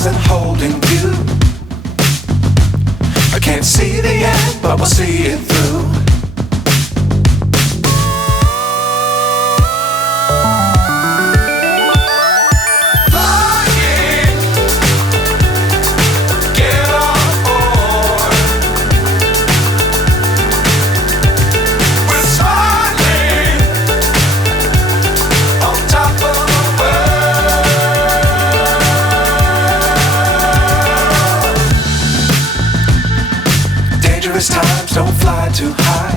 stars and holding you. I can't see the end, but we'll see it through. Times don't fly too high.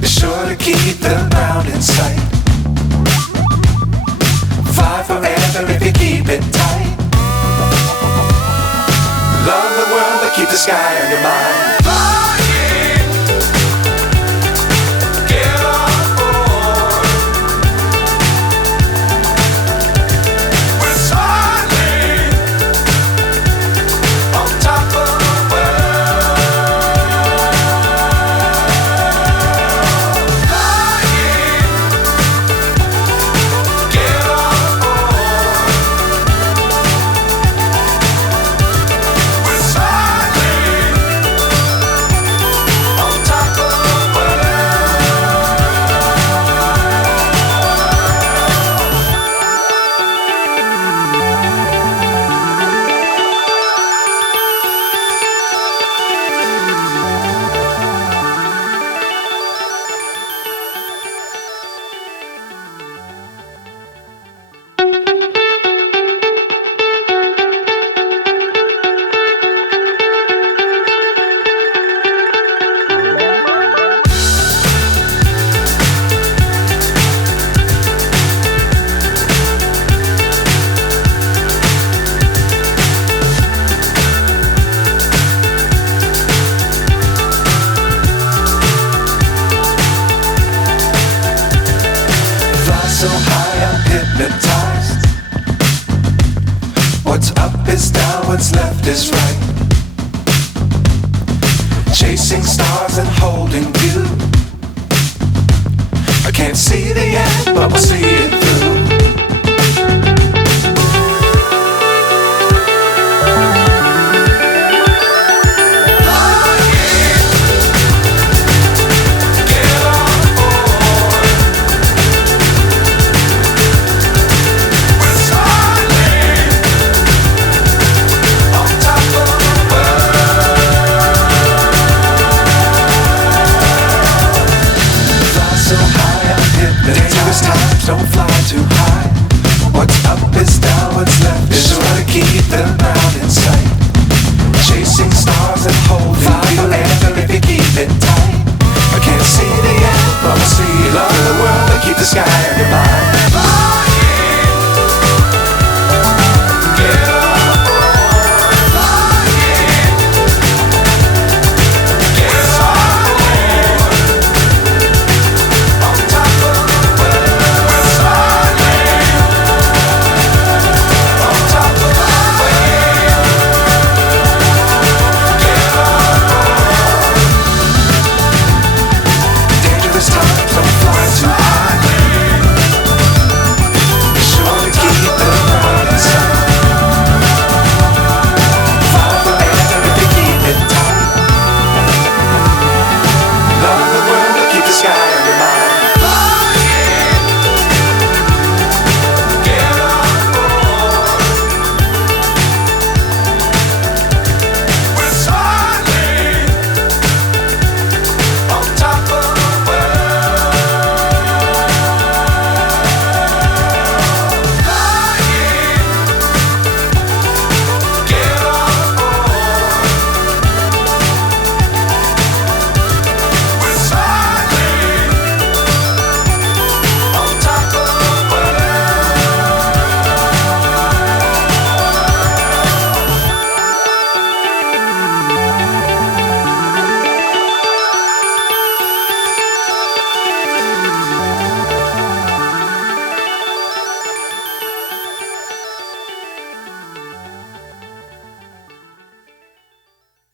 Be sure to keep the ground in sight. Fly forever if you keep it tight. Love the world but keep the sky on your mind. So high I'm hypnotized. What's up is down, what's left is right. Chasing stars and holding you. I can't see the end, but we'll see it through. Times don't fly too high. What's up is down, what's left is right. Keep the ground in sight. Chasing stars and holding you. Forever if you keep it